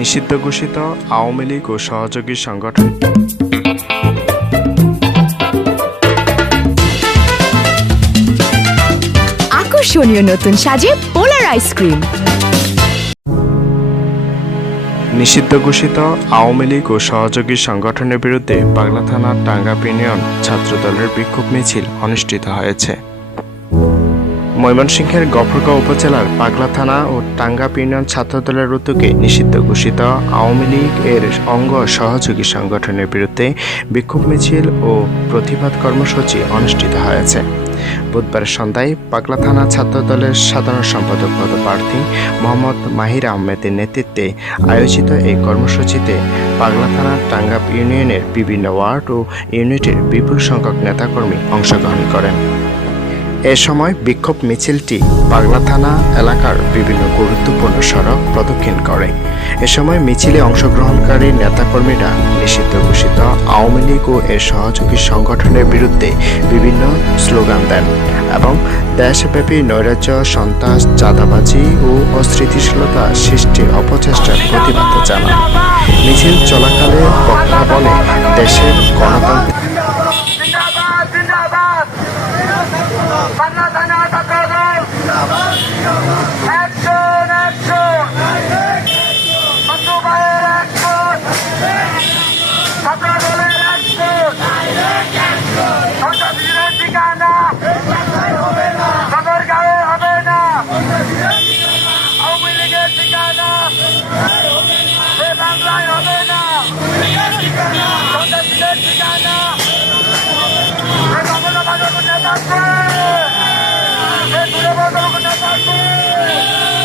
নিষিদ্ধ ঘোষিত আওয়ামী লীগ ও সহযোগী সংগঠন। আকর্ষণীয় নতুন সাজে পোলার আইসক্রিম। নিষিদ্ধ ঘোষিত আওয়ামী লীগ ও সহযোগী সংগঠনের বিরুদ্ধে পাগলা থানার টাঙ্গাইল ইউনিয়ন ছাত্রদলের বিক্ষোভ মিছিল অনুষ্ঠিত হয়েছে। ময়মনসিংহের গফরগাঁও উপজেলার পাগলা থানা ও টাঙ্গাইল ইউনিয়ন ছাত্রদলের উদ্যোগে নিষিদ্ধ ঘোষিত আওয়ামী লীগ এর অঙ্গ সহযোগী সংগঠনের বিরুদ্ধে বিক্ষোভ মিছিল ও প্রতিবাদ কর্মসূচি অনুষ্ঠিত হয়েছে। বুধবার সন্ধ্যায় পাগলা থানা ছাত্রদলের সাধারণ সম্পাদক পদপ্রার্থী মোহাম্মদ মাহির আহমেদের নেতৃত্বে আয়োজিত এই কর্মসূচিতে পাগলা থানার টাঙ্গাইল ইউনিয়নের বিভিন্ন ওয়ার্ড ও ইউনিটের বিপুল সংখ্যক নেতাকর্মী অংশগ্রহণ করেন। এ সময় বিক্ষোভ মিছিলটি পাগলা থানা এলাকার বিভিন্ন গুরুত্বপূর্ণ সড়ক প্রদক্ষিণ করে। এ সময় মিছিলে অংশগ্রহণকারী নেতাকর্মীরা নিষিদ্ধ ঘোষিত আওয়ামী লীগ ও এর সহযোগী সংগঠনের বিরুদ্ধে বিভিন্ন স্লোগান দেন এবং দেশব্যাপী নৈরাজ্য, সন্ত্রাস, চাঁদাবাজি ও অস্থিতিশীলতা সৃষ্টির অপচেষ্টার প্রতিবাদ জানান। মিছিল চলাকালে বক্তা বলে, দেশের গণতন্ত্র Hey,